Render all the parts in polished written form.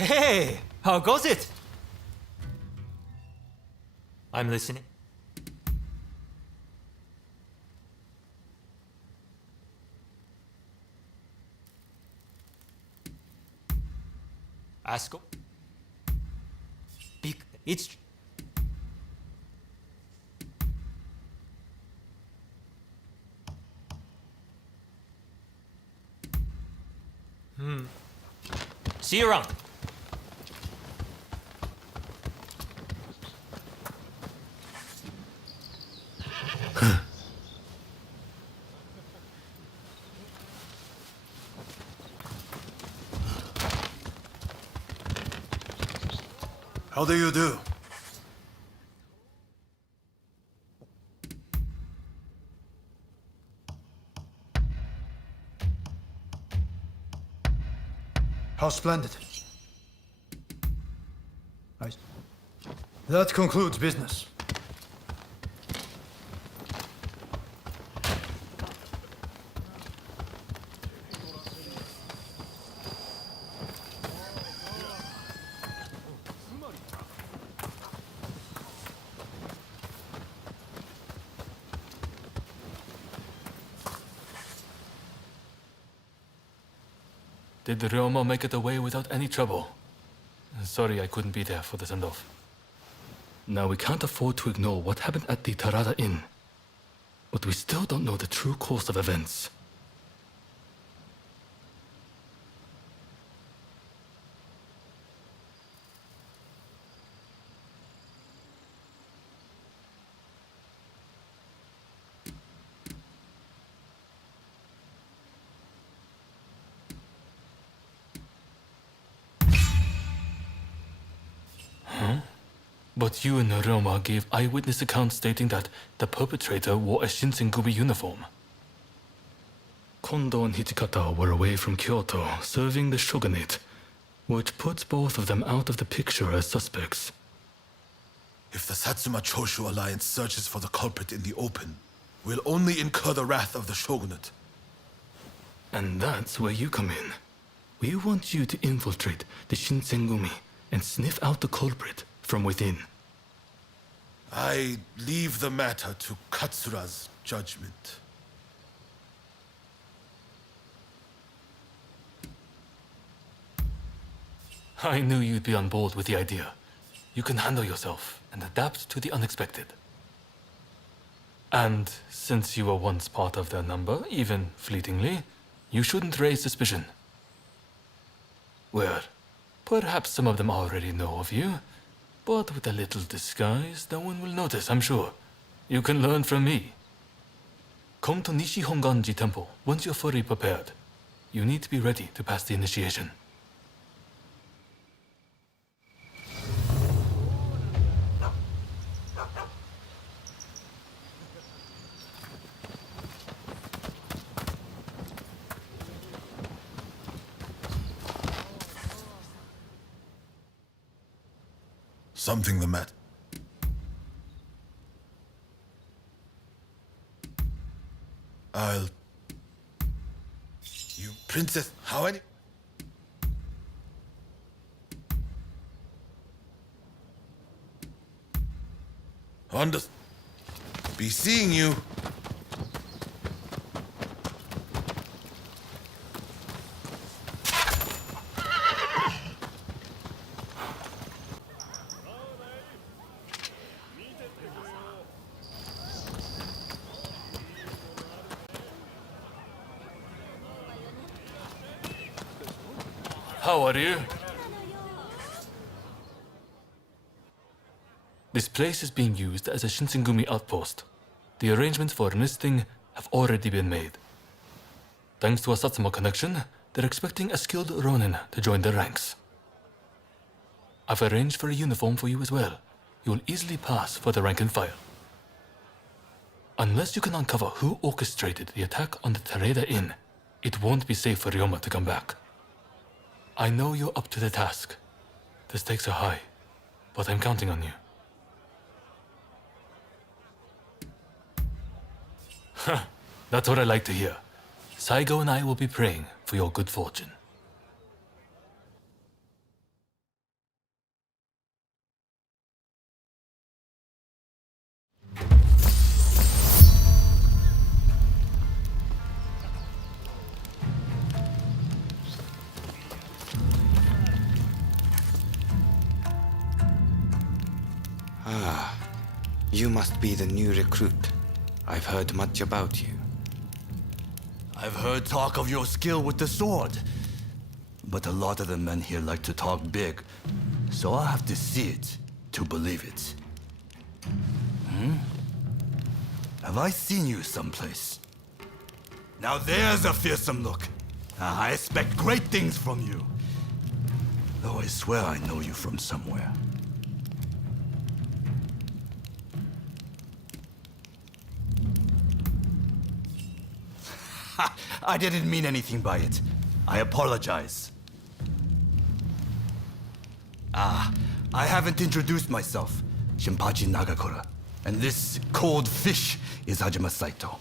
Hey, how goes it? I'm listening. Ask. Big. It's. See you around. How do you do? How splendid. That concludes business. Did Ryoma make it away without any trouble? Sorry I couldn't be there for the send-off. Now we can't afford to ignore what happened at the Tarada Inn. But we still don't know the true course of events. But you and Ryoma gave eyewitness accounts stating that the perpetrator wore a Shinsengumi uniform. Kondo and Hichikata were away from Kyoto, serving the shogunate, which puts both of them out of the picture as suspects. If the Satsuma Choshu alliance searches for the culprit in the open, we'll only incur the wrath of the shogunate. And that's where you come in. We want you to infiltrate the Shinsengumi and sniff out the culprit from within. I leave the matter to Katsura's judgment. I knew you'd be on board with the idea. You can handle yourself and adapt to the unexpected. And since you were once part of their number, even fleetingly, you shouldn't raise suspicion. Well, perhaps some of them already know of you, but with a little disguise, no one will notice, I'm sure. You can learn from me. Come to Nishi Honganji Temple once you're fully prepared. You need to be ready to pass the initiation. Something the matter. You Princess, how any? Be seeing you. How are you? This place is being used as a Shinsengumi outpost. The arrangements for enlisting have already been made. Thanks to a Satsuma connection, they're expecting a skilled Ronin to join their ranks. I've arranged for a uniform for you as well. You will easily pass for the rank and file. Unless you can uncover who orchestrated the attack on the Tareda Inn, it won't be safe for Ryoma to come back. I know you're up to the task. The stakes are high, but I'm counting on you. That's what I like to hear. Saigo and I will be praying for your good fortune. You must be the new recruit. I've heard much about you. I've heard talk of your skill with the sword. But a lot of the men here like to talk big. So I'll have to see it to believe it. Have I seen you someplace? Now there's a fearsome look. I expect great things from you. Though I swear I know you from somewhere. I didn't mean anything by it. I apologize. I haven't introduced myself. Shinpachi Nagakura. And this cold fish is Hajime Saito.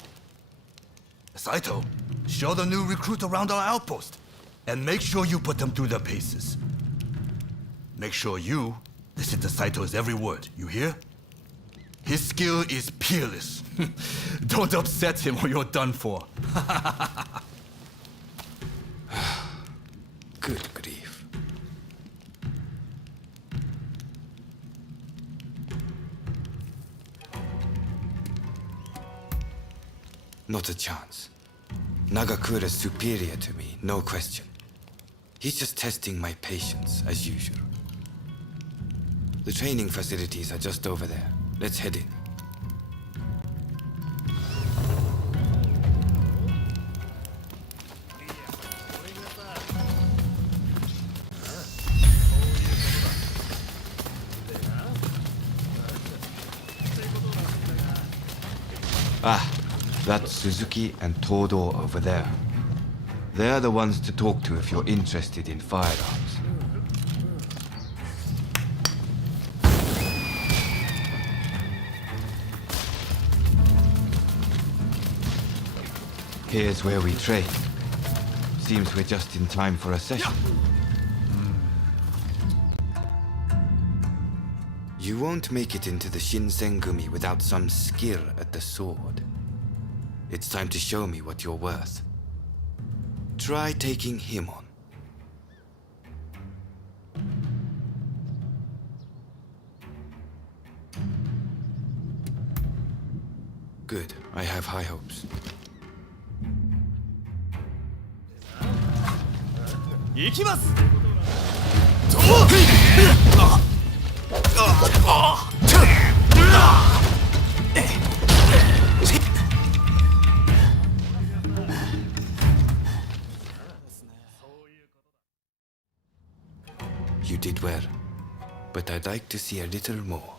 Saito, show the new recruit around our outpost. And make sure you put them through their paces. Make sure you listen to Saito's every word, you hear? His skill is peerless. Don't upset him or you're done for. Good grief. Not a chance. Nagakura's superior to me, no question. He's just testing my patience, as usual. The training facilities are just over there. Let's head in. That's Suzuki and Todo over there. They're the ones to talk to if you're interested in firearms. Here's where we train. Seems we're just in time for a session. You won't make it into the Shinsengumi without some skill at the sword. It's time to show me what you're worth. Try taking him on. Good. I have high hopes. You did well, but I'd like to see a little more.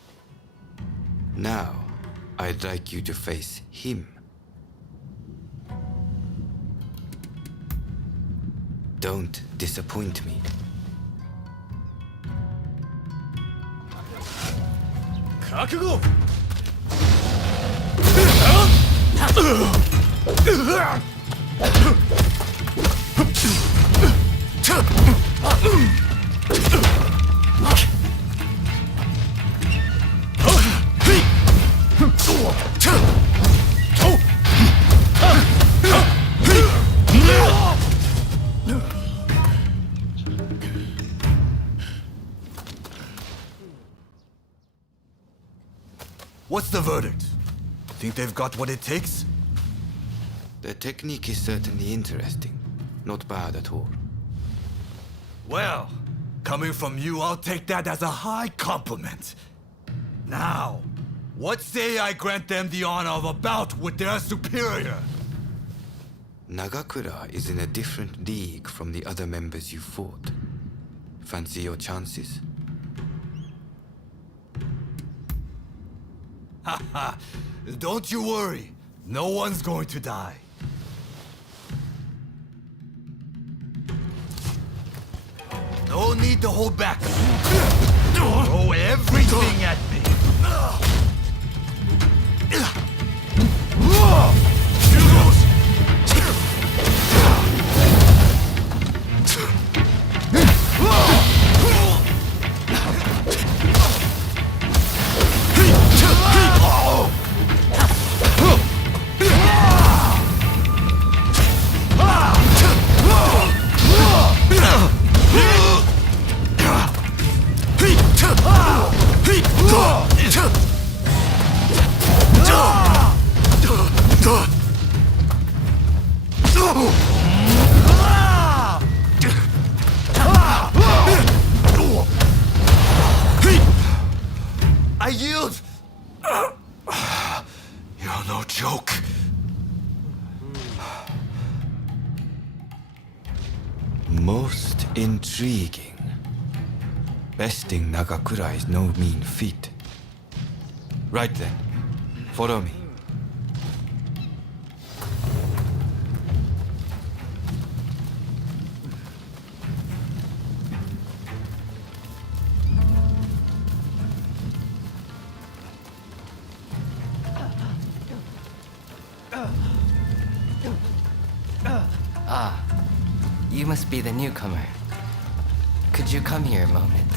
Now, I'd like you to face him. Don't disappoint me. What's the verdict? Think they've got what it takes? The technique is certainly interesting. Not bad at all. Well, coming from you, I'll take that as a high compliment. Now, what say I grant them the honor of a bout with their superior? Nagakura is in a different league from the other members you fought. Fancy your chances? Haha, don't you worry. No one's going to die. No need to hold back. Throw everything at me. Intriguing. Besting Nagakura is no mean feat. Right then, follow me. You must be the newcomer. Could you come here a moment?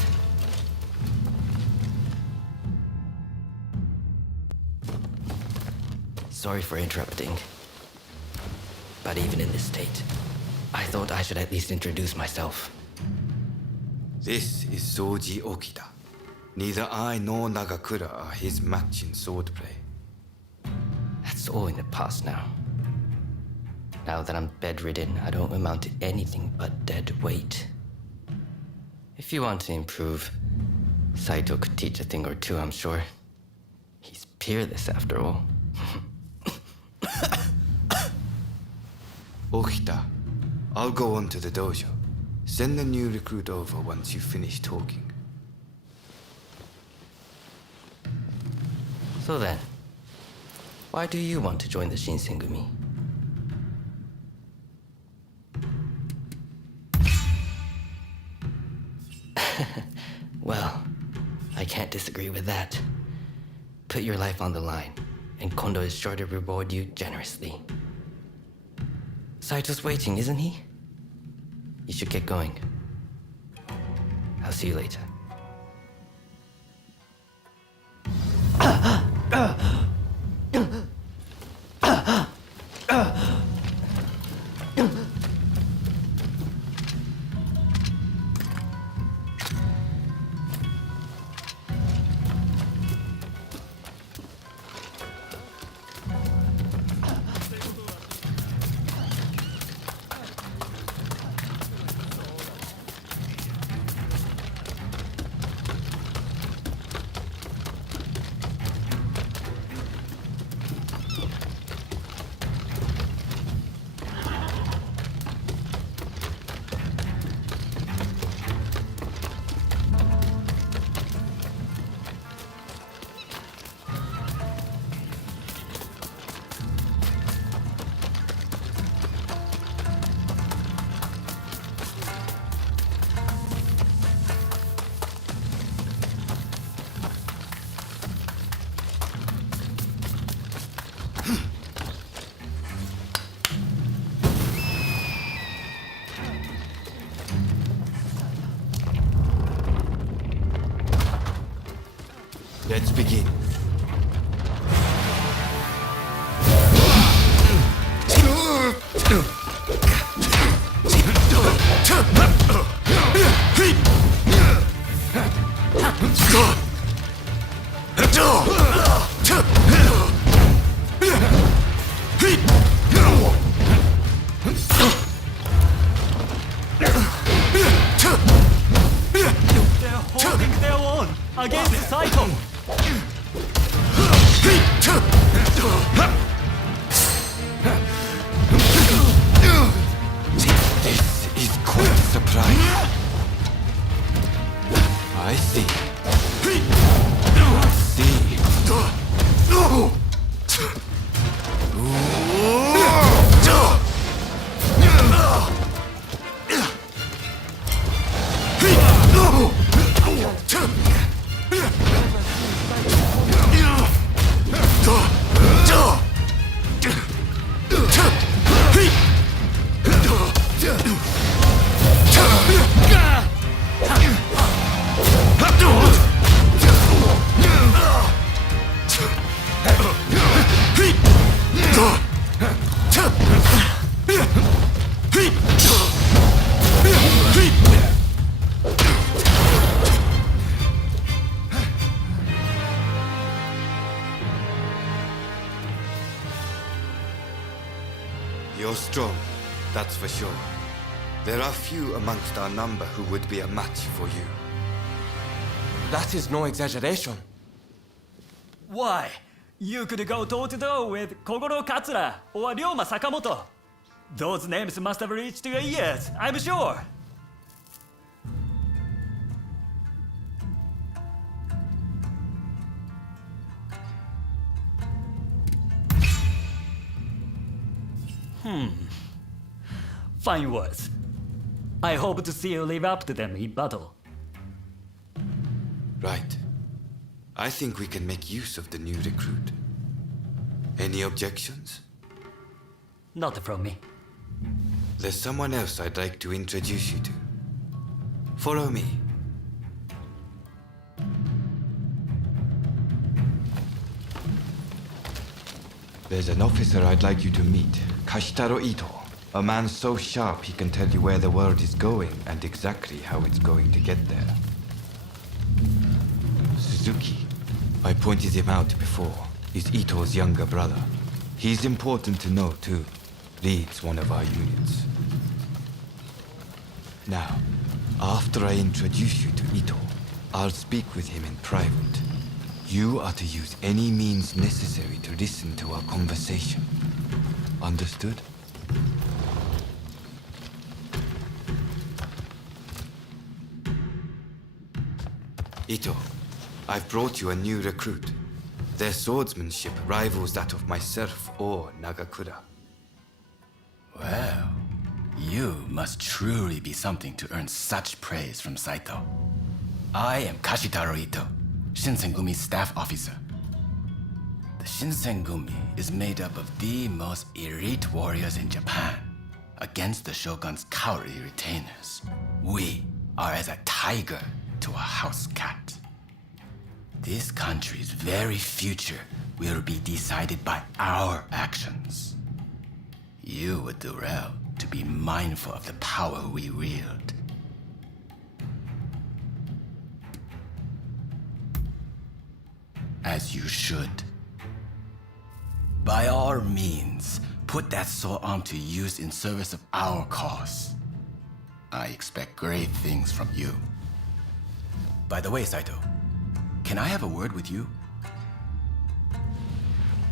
Sorry for interrupting. But even in this state, I thought I should at least introduce myself. This is Soji Okita. Neither I nor Nagakura are his match in swordplay. That's all in the past now. Now that I'm bedridden, I don't amount to anything but dead weight. If you want to improve, Saito could teach a thing or two, I'm sure. He's peerless after all. Okita, I'll go on to the dojo. Send the new recruit over once you finish talking. So then, why do you want to join the Shinsengumi? Well, I can't disagree with that. Put your life on the line, and Kondo is sure to reward you generously. Saito's waiting, isn't he? You should get going. I'll see you later. Let's begin. They're holding their own against Saito. This is quite a surprise. I see. You're strong, that's for sure. There are few amongst our number who would be a match for you. That is no exaggeration. Why? You could go toe-to-toe with Kogoro Katsura or Ryoma Sakamoto. Those names must have reached your ears, I'm sure. Fine words. I hope to see you live up to them in battle. Right. I think we can make use of the new recruit. Any objections? Not from me. There's someone else I'd like to introduce you to. Follow me. There's an officer I'd like you to meet, Kashitaro Ito. A man so sharp he can tell you where the world is going and exactly how it's going to get there. Suzuki, I pointed him out before, is Ito's younger brother. He's important to know too. Leads one of our units. Now, after I introduce you to Ito, I'll speak with him in private. You are to use any means necessary to listen to our conversation. Understood? Ito, I've brought you a new recruit. Their swordsmanship rivals that of myself or Nagakura. Well, you must truly be something to earn such praise from Saito. I am Kashitaro Ito, Shinsengumi's staff officer. The Shinsengumi is made up of the most elite warriors in Japan against the shogun's cowardly retainers. We are as a tiger to a house cat. This country's very future will be decided by our actions. You would do well to be mindful of the power we wield. As you should. By all means, put that sword arm to use in service of our cause. I expect great things from you. By the way, Saito, can I have a word with you?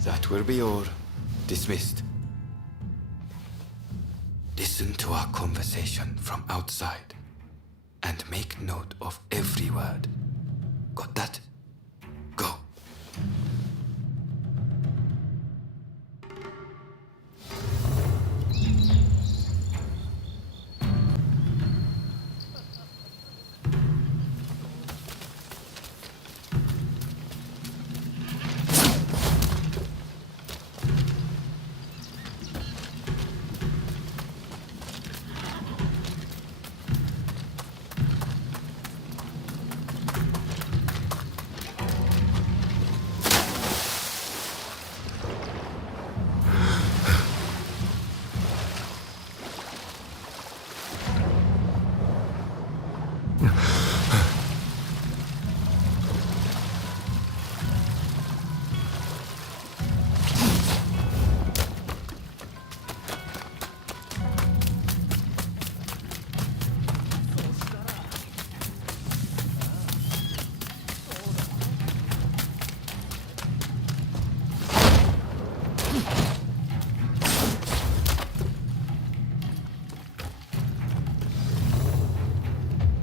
That will be all. Dismissed. Listen to our conversation from outside and make note of every word. Got that? Go.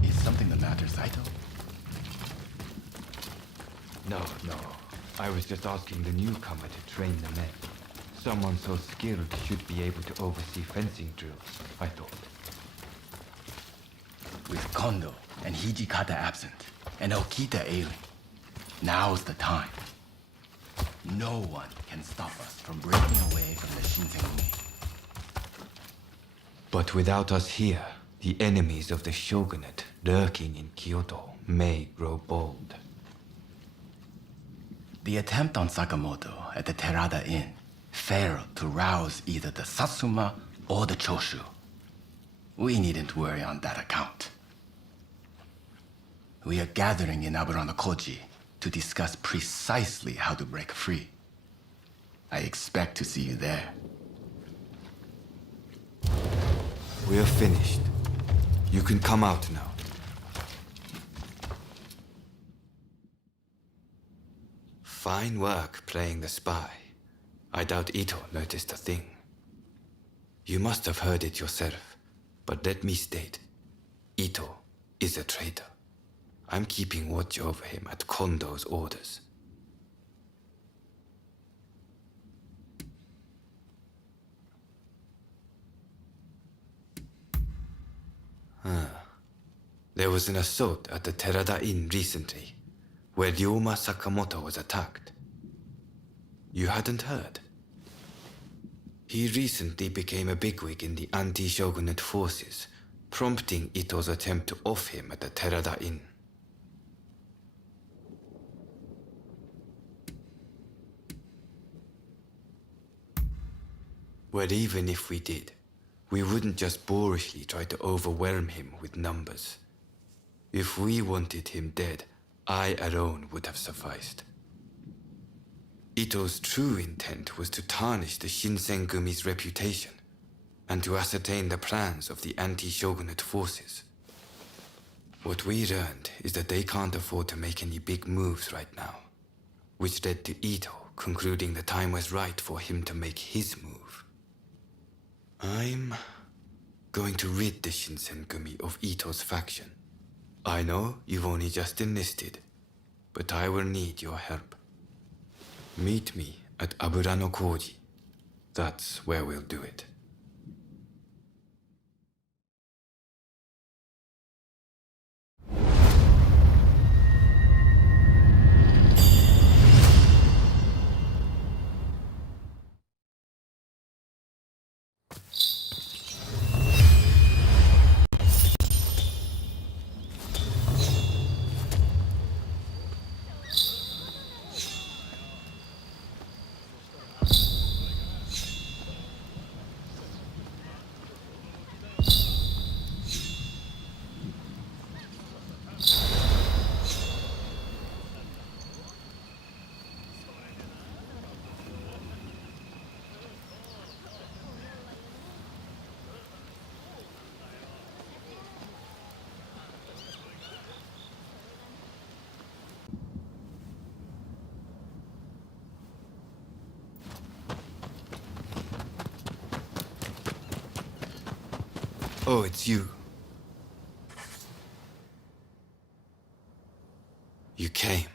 Is something the matter, Saito? No. I was just asking the newcomer to train the men. Someone so skilled should be able to oversee fencing drills, I thought. With Kondo and Hijikata absent, and Okita ailing, now's the time. No one can stop us from breaking away from the Shinsengumi. But without us here, the enemies of the shogunate lurking in Kyoto may grow bold. The attempt on Sakamoto at the Terada Inn failed to rouse either the Satsuma or the Choshu. We needn't worry on that account. We are gathering in Aburano-Koji to discuss precisely how to break free. I expect to see you there. We're finished. You can come out now. Fine work playing the spy. I doubt Ito noticed a thing. You must have heard it yourself, but let me state, Ito is a traitor. I'm keeping watch over him at Kondo's orders. There was an assault at the Terada Inn recently, where Ryoma Sakamoto was attacked. You hadn't heard? He recently became a bigwig in the anti-shogunate forces, prompting Ito's attempt to off him at the Terada Inn. Well, even if we did, we wouldn't just boorishly try to overwhelm him with numbers. If we wanted him dead, I alone would have sufficed. Ito's true intent was to tarnish the Shinsengumi's reputation, and to ascertain the plans of the anti-shogunate forces. What we learned is that they can't afford to make any big moves right now, which led to Ito concluding the time was right for him to make his move. I'm going to rid the Shinsengumi of Ito's faction. I know you've only just enlisted, but I will need your help. Meet me at Aburano Koji. That's where we'll do it. Oh, it's you. You came.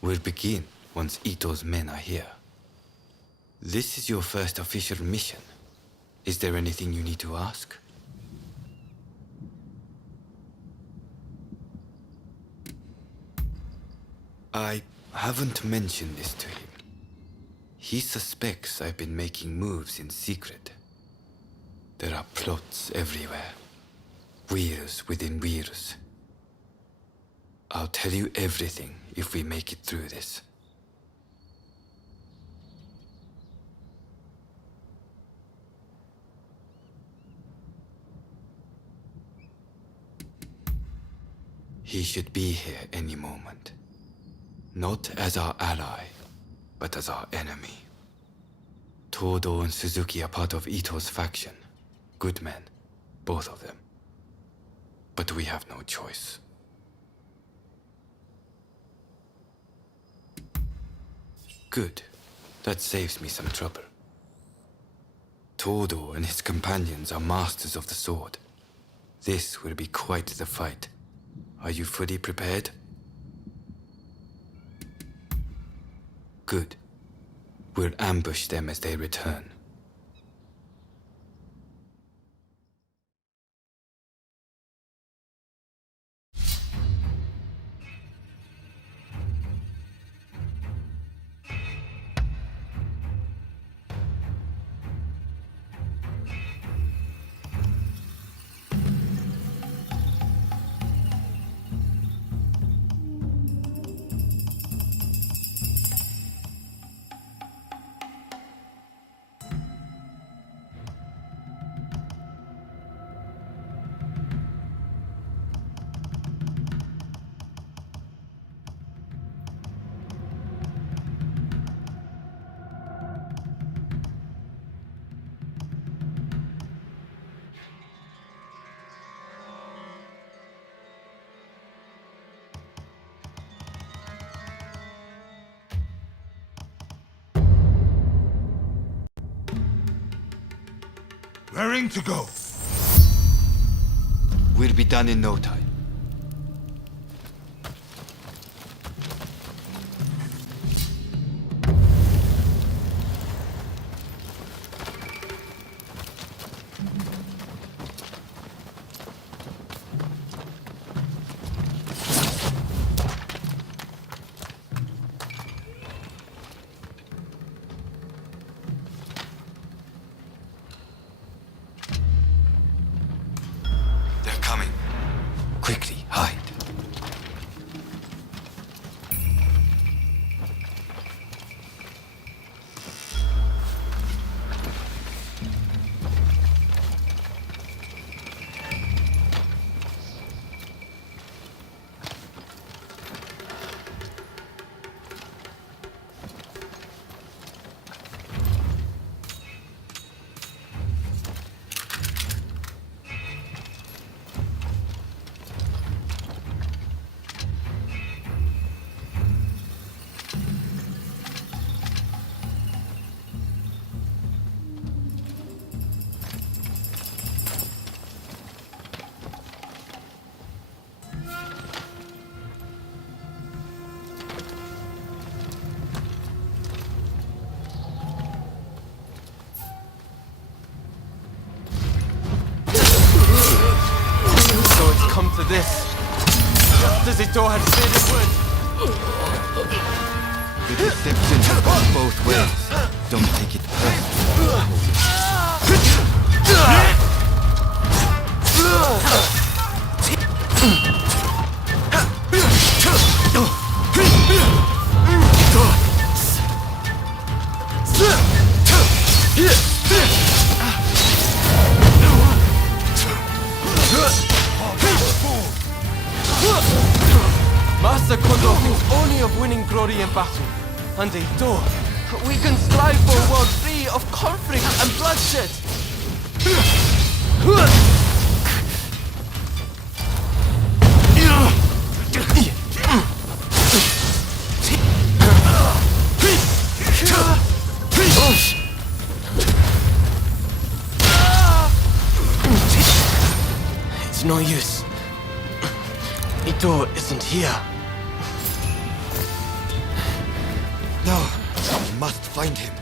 We'll begin once Ito's men are here. This is your first official mission. Is there anything you need to ask? I haven't mentioned this to him. He suspects I've been making moves in secret. There are plots everywhere. Wheels within wheels. I'll tell you everything if we make it through this. He should be here any moment. Not as our ally, but as our enemy. Todo and Suzuki are part of Ito's faction. Good men, both of them. But we have no choice. Good. That saves me some trouble. Todo and his companions are masters of the sword. This will be quite the fight. Are you fully prepared? Good. We'll ambush them as they return. Raring to go. We'll be done in no time. quickly hide. So it's come to this. Just as Ito had said it would. The deception has gone both ways. Don't take it personally. Master Kondo thinks only of winning glory in battle. And Ito, we can strive for a world free of conflict and bloodshed. It's no use. Ito isn't here. No, we must find him.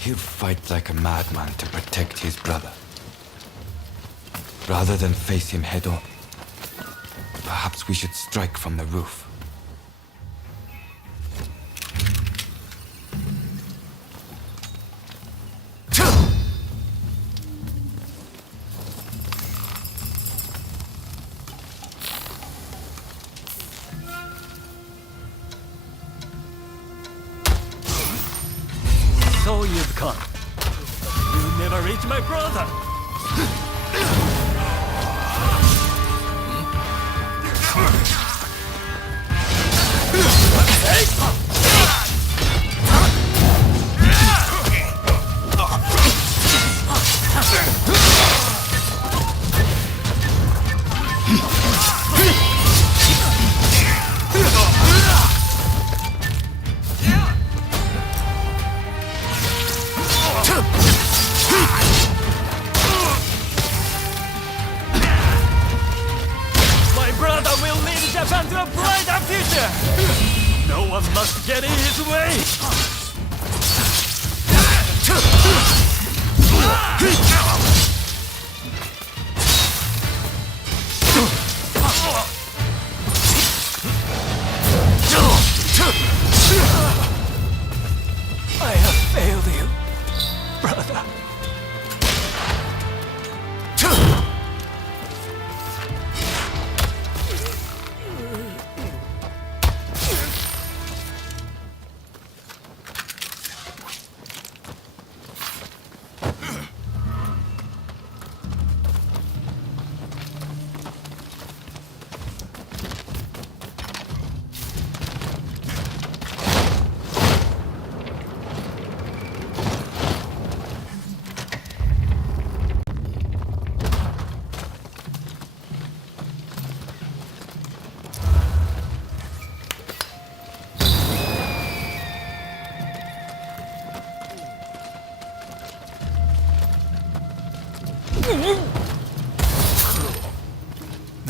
He'll fight like a madman to protect his brother. Rather than face him head on, perhaps we should strike from the roof. So you've come. You never reach my brother. Japan to a brighter future! No one must get in his way! I have failed you, brother.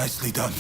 Nicely done.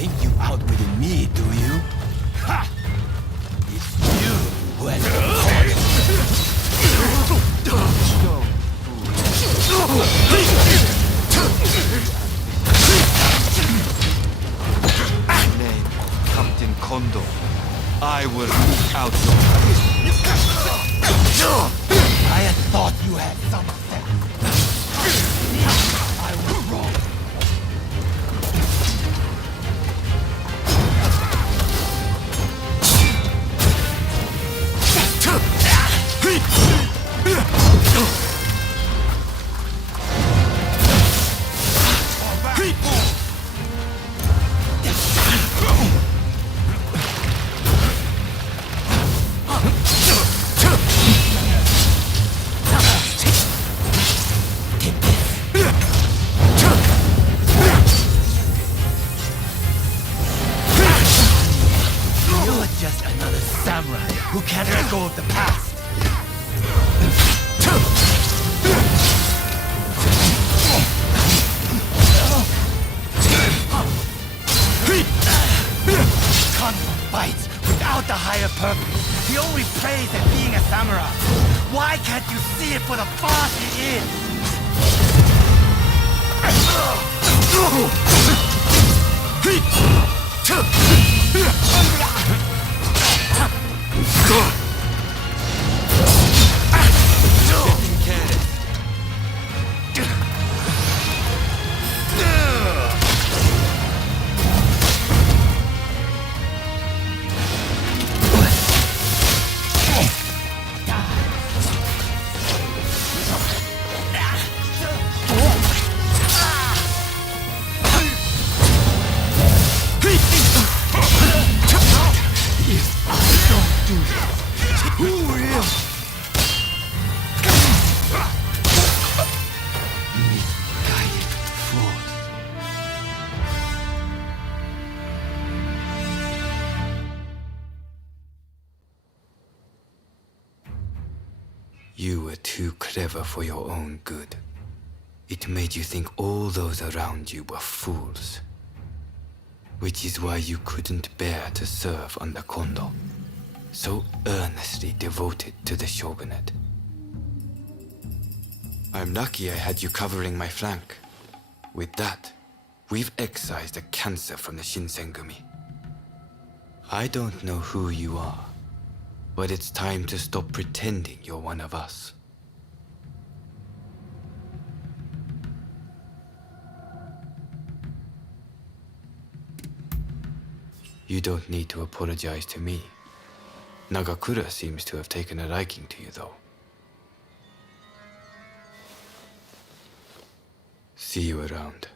Think you outwitted me, do you? Ha! It's you who has Name, Captain Kondo. I will root out your I had thought you had some sense. I was wrong. You're just another samurai who can't let go of the past. Constant fights without the higher purpose. He only prays at being a samurai. Why can't you see it for the boss he is? Misguided fools. You were too clever for your own good. It made you think all those around you were fools. Which is why you couldn't bear to serve under Kondo, so earnestly devoted to the shogunate. I'm lucky I had you covering my flank. With that, we've excised a cancer from the Shinsengumi. I don't know who you are, but it's time to stop pretending you're one of us. You don't need to apologize to me. Nagakura seems to have taken a liking to you, though. See you around.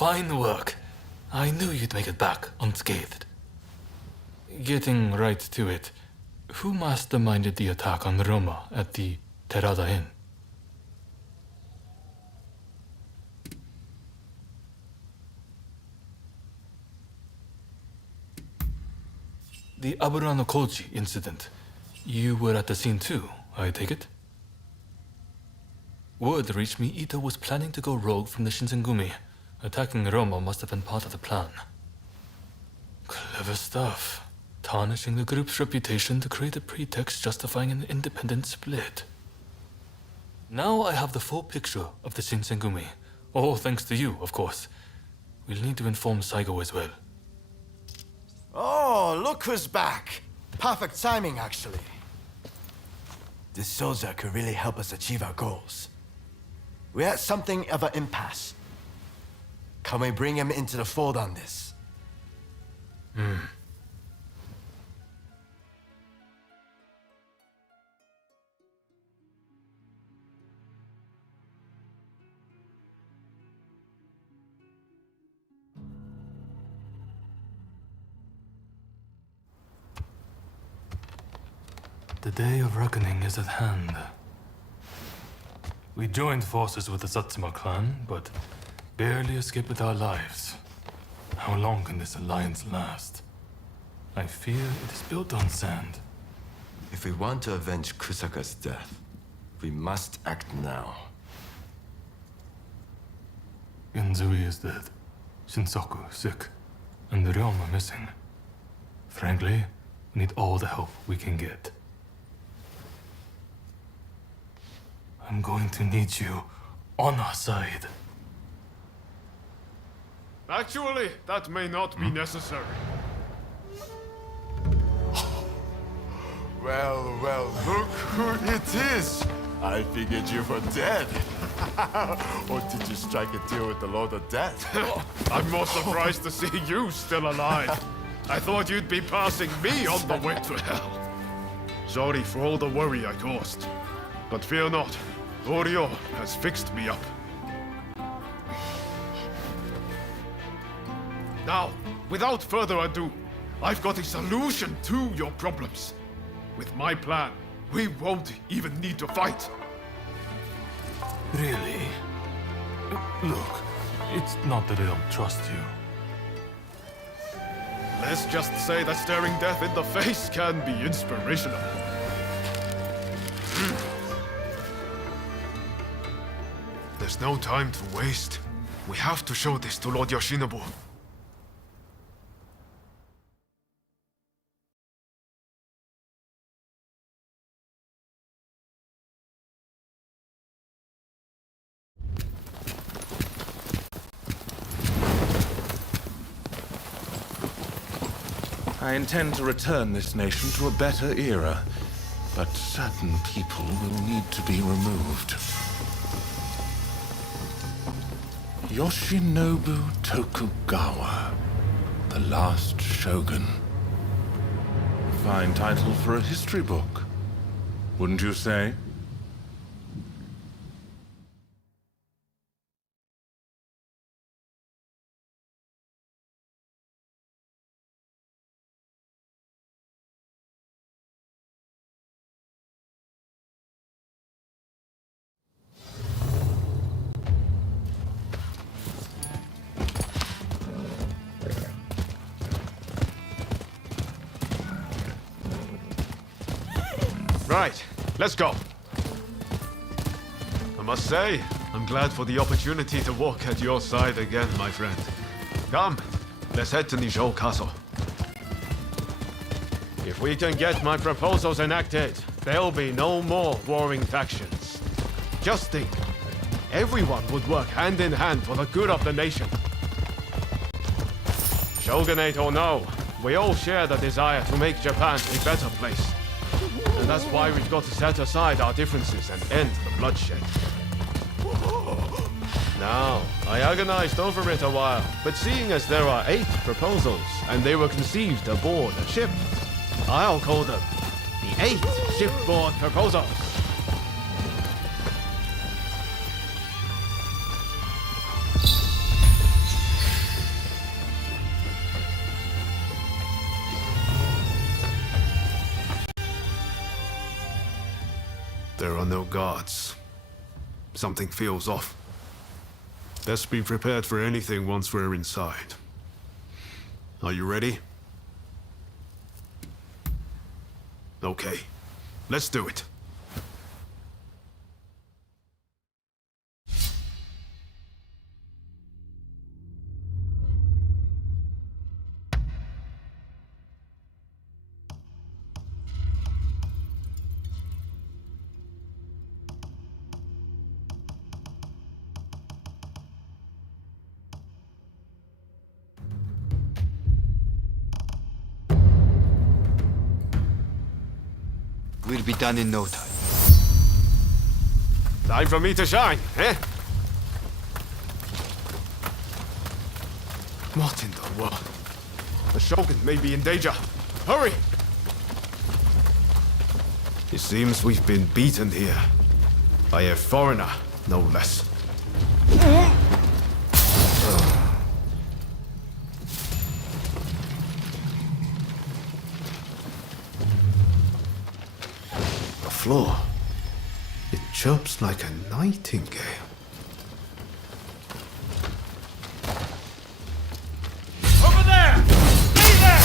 Fine work. I knew you'd make it back unscathed. Getting right to it, who masterminded the attack on Roma at the Terada Inn? The Aburano Koji incident. You were at the scene too, I take it? Word reached me Ito was planning to go rogue from the Shinsengumi. Attacking Roma must have been part of the plan. Clever stuff. Tarnishing the group's reputation to create a pretext justifying an independent split. Now I have the full picture of the Shinsengumi. All thanks to you, of course. We'll need to inform Saigo as well. Oh, look who's back. Perfect timing, actually. This soldier could really help us achieve our goals. We're at something of an impasse. Can we bring him into the fold on this? The day of reckoning is at hand. We joined forces with the Satsuma clan, but barely escaped with our lives. How long can this alliance last? I fear it is built on sand. If we want to avenge Kusaka's death, we must act now. Genzui is dead, Shinsaku sick, and the realm are missing. Frankly, we need all the help we can get. I'm going to need you on our side. Actually, that may not be necessary. Well, look who it is! I figured you were dead. Or did you strike a deal with the Lord of Death? I'm more surprised to see you still alive. I thought you'd be passing me on the way to hell. Sorry for all the worry I caused. But fear not, Oryo has fixed me up. Now, without further ado, I've got a solution to your problems. With my plan, we won't even need to fight. Really? Look, it's not that I don't trust you. Let's just say that staring death in the face can be inspirational. There's no time to waste. We have to show this to Lord Yoshinobu. I intend to return this nation to a better era, but certain people will need to be removed. Yoshinobu Tokugawa, the last shogun. Fine title for a history book, wouldn't you say? Right, let's go. I must say, I'm glad for the opportunity to walk at your side again, my friend. Come, let's head to Nijou Castle. If we can get my proposals enacted, there'll be no more warring factions. Just think, everyone would work hand in hand for the good of the nation. Shogunate or no, we all share the desire to make Japan a better place. And that's why we've got to set aside our differences and end the bloodshed. Now, I agonized over it a while, but seeing as there are 8 proposals, and they were conceived aboard a ship, I'll call them the 8 shipboard proposals. There are no guards. Something feels off. Let's be prepared for anything once we're inside. Are you ready? Okay, let's do it. We'll be done in no time. Time for me to shine, eh? What in the world? The Shogun may be in danger. Hurry! It seems we've been beaten here. By a foreigner, no less. The floor. It chirps like a nightingale. Over there! Stay there!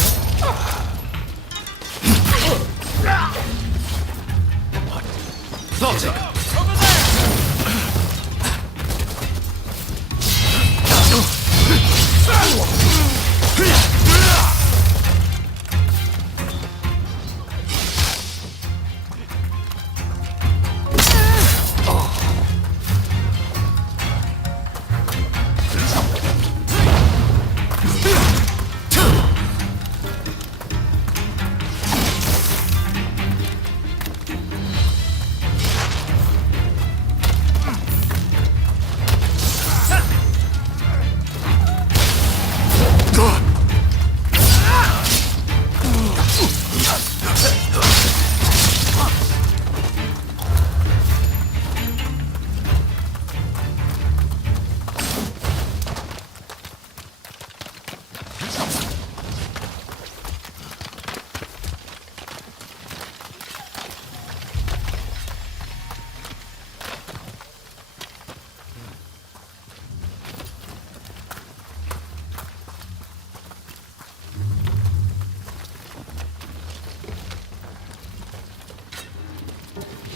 Logic! Over there!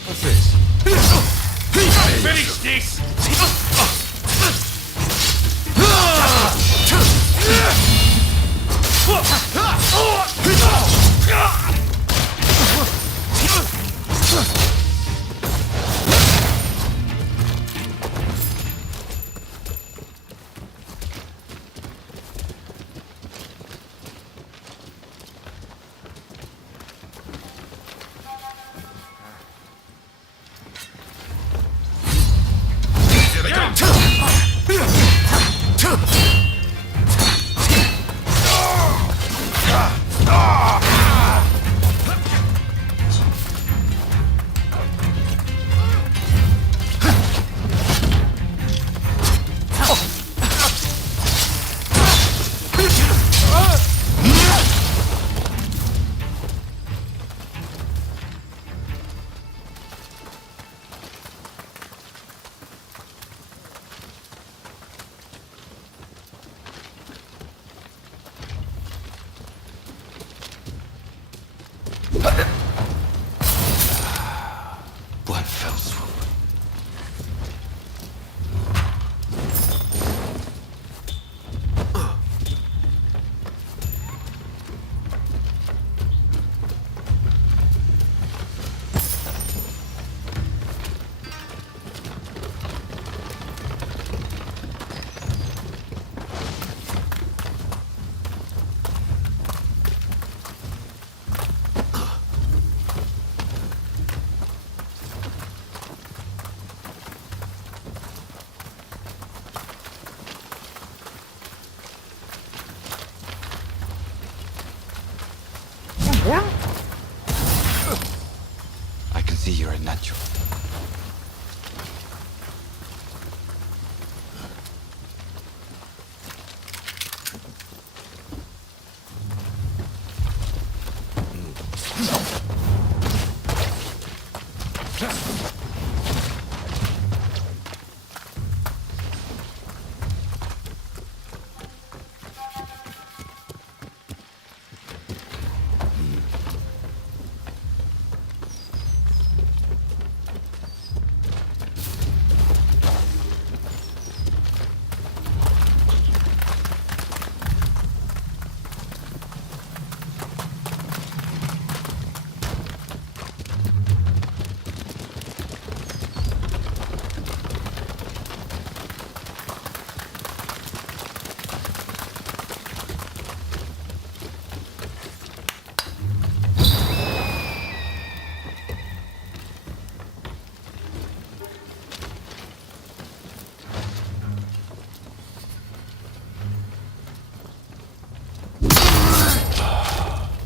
What's this? Finish this! One fell swoop. I can see you're a natural.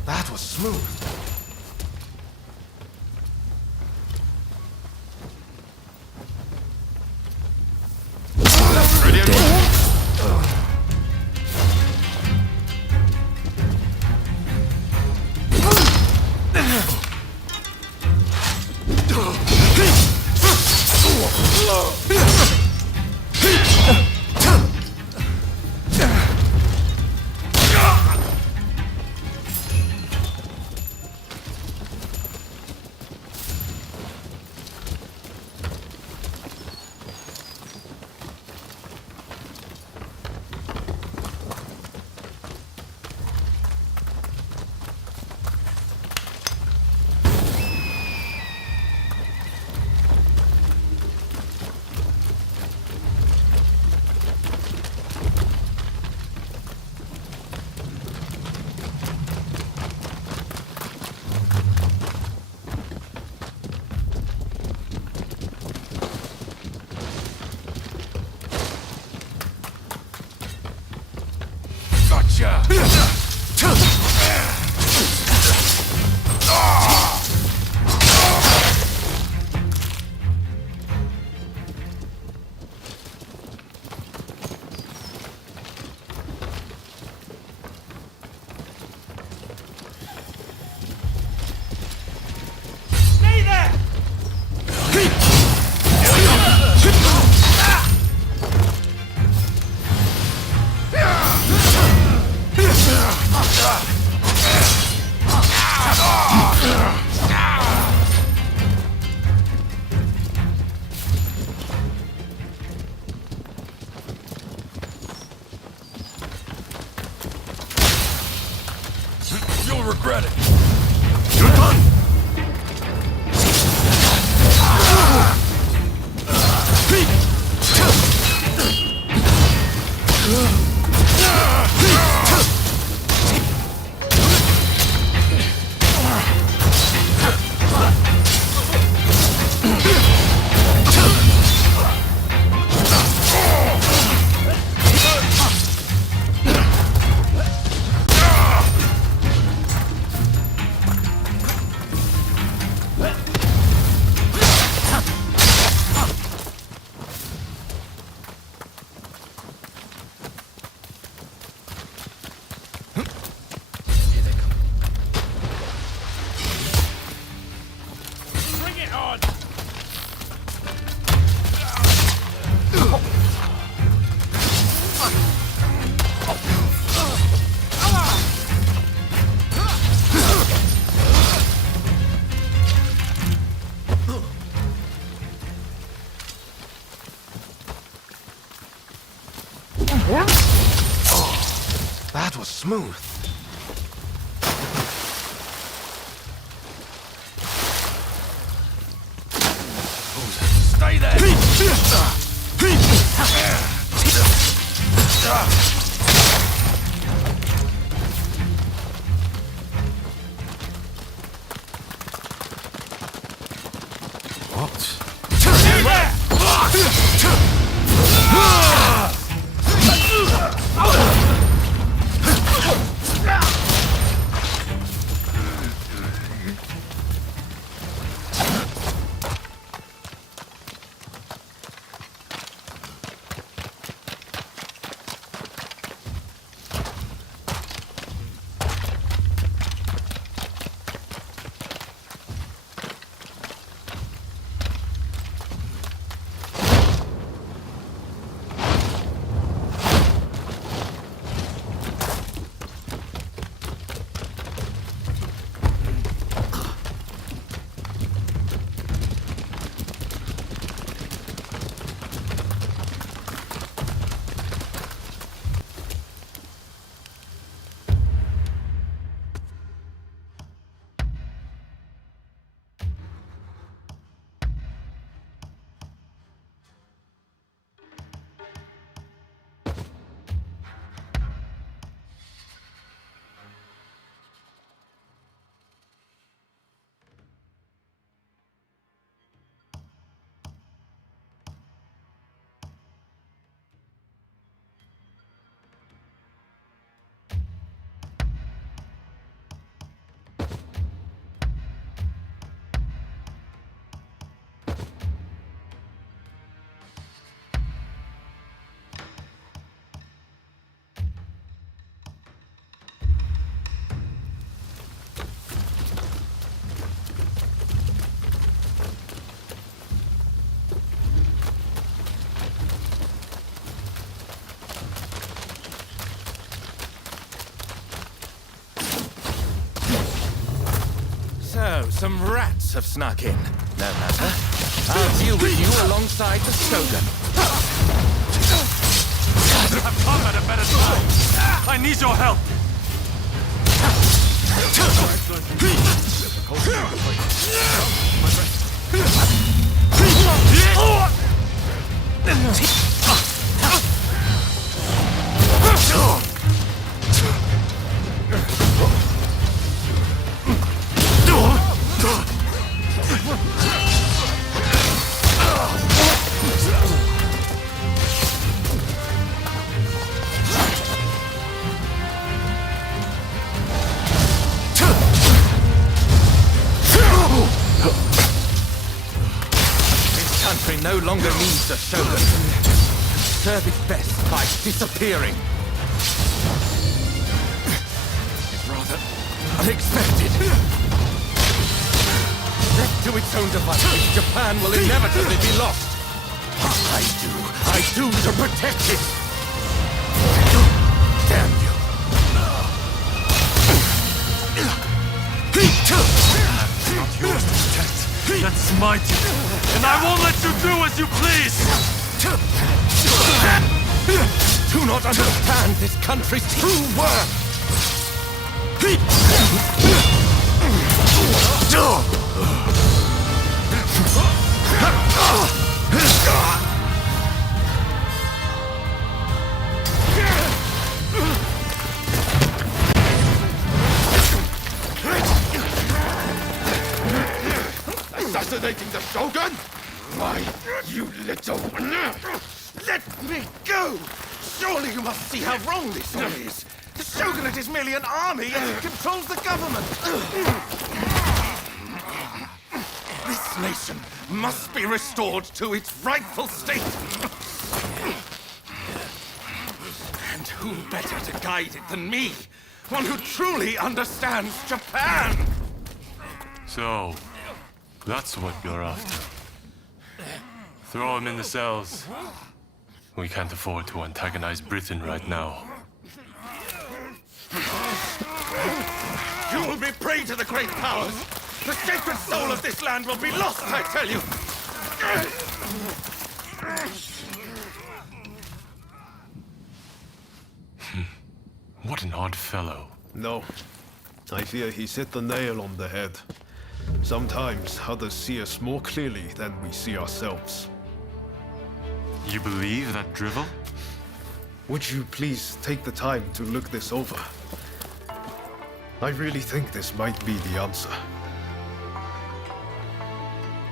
That was smooth. You'll regret it. You're done. That was smooth. Stay there. Some rats have snuck in. No matter. I'll deal with you alongside the Shogun. I've come at a better time. I need your help. No longer needs a shogun. Serve it best by disappearing. It's rather unexpected. Left to its own devices, Japan will inevitably be lost. I do to protect it. Damn you. Not yours to protect. That's my duty. And I won't let you do as you please! Do not understand this country's true worth! Assassinating the Shogun? Why, you little... Let me go! Surely you must see how wrong this all is. The Shogunate is merely an army and it controls the government. This nation must be restored to its rightful state. And who better to guide it than me? One who truly understands Japan! So, that's what you're after. Throw him in the cells. We can't afford to antagonize Britain right now. You will be prey to the great powers! The sacred soul of this land will be lost, I tell you! What an odd fellow. No. I fear he's hit the nail on the head. Sometimes others see us more clearly than we see ourselves. You believe that drivel? Would you please take the time to look this over? I really think this might be the answer.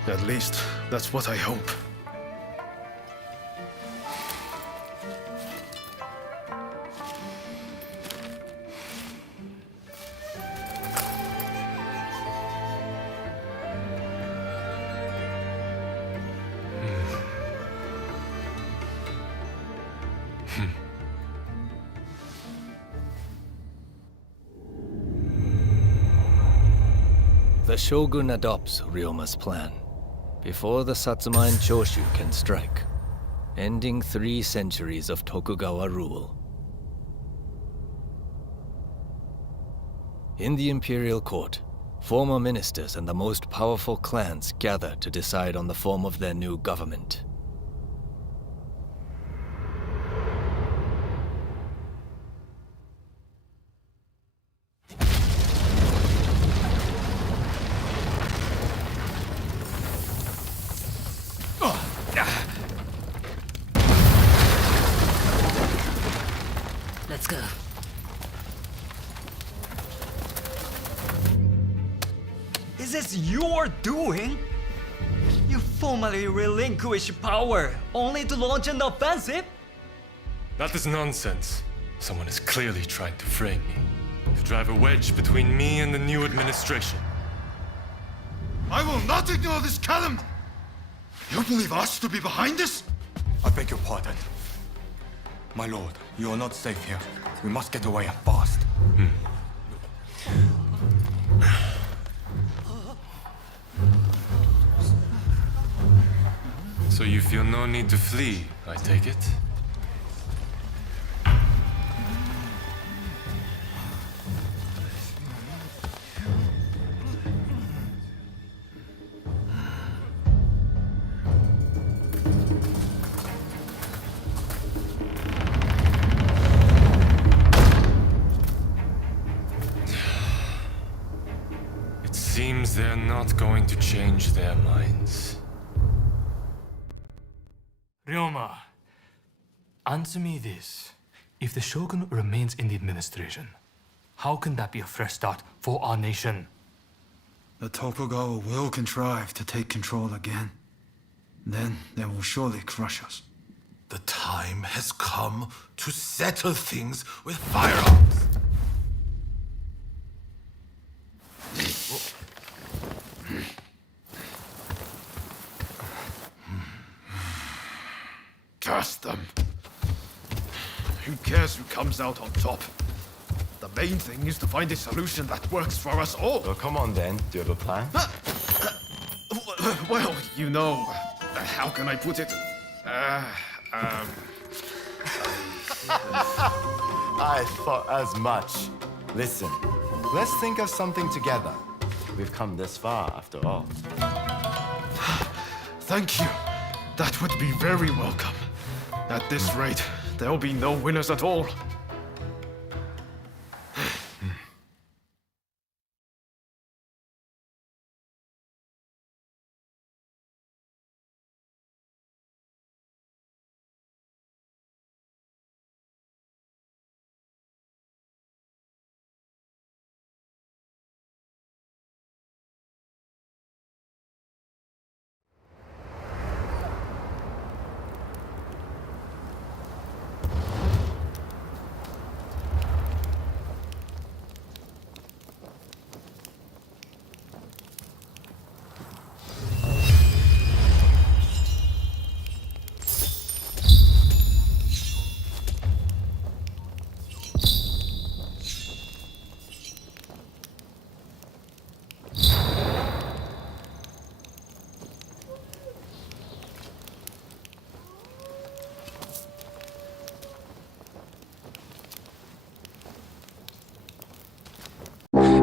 At least, that's what I hope. The Shogun adopts Ryoma's plan before the Satsuma and Choshu can strike, ending 3 centuries of Tokugawa rule. In the imperial court, former ministers and the most powerful clans gather to decide on the form of their new government. Let's go. Is this your doing? You formally relinquish power, only to launch an offensive? That is nonsense. Someone is clearly trying to frame me, to drive a wedge between me and the new administration. I will not ignore this calumny! You believe us to be behind this? I beg your pardon. My lord, you are not safe here. We must get away and fast. So you feel no need to flee, I take it? change their minds. Ryoma, answer me this. If the shogun remains in the administration, how can that be a fresh start for our nation? The Tokugawa will contrive to take control again. Then they will surely crush us. The time has come to settle things with firearms. Curse them. Who cares who comes out on top? The main thing is to find a solution that works for us all. Well, come on then. Do you have a plan? Well, you know, how can I put it? I thought as much. Listen, let's think of something together. We've come this far, after all. Thank you. That would be very welcome. At this rate, there'll be no winners at all.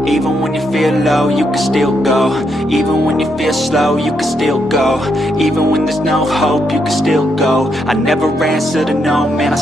Even when you feel low, you can still go. Even when you feel slow, you can still go. Even when there's no hope, you can still go. I never answer to no, man,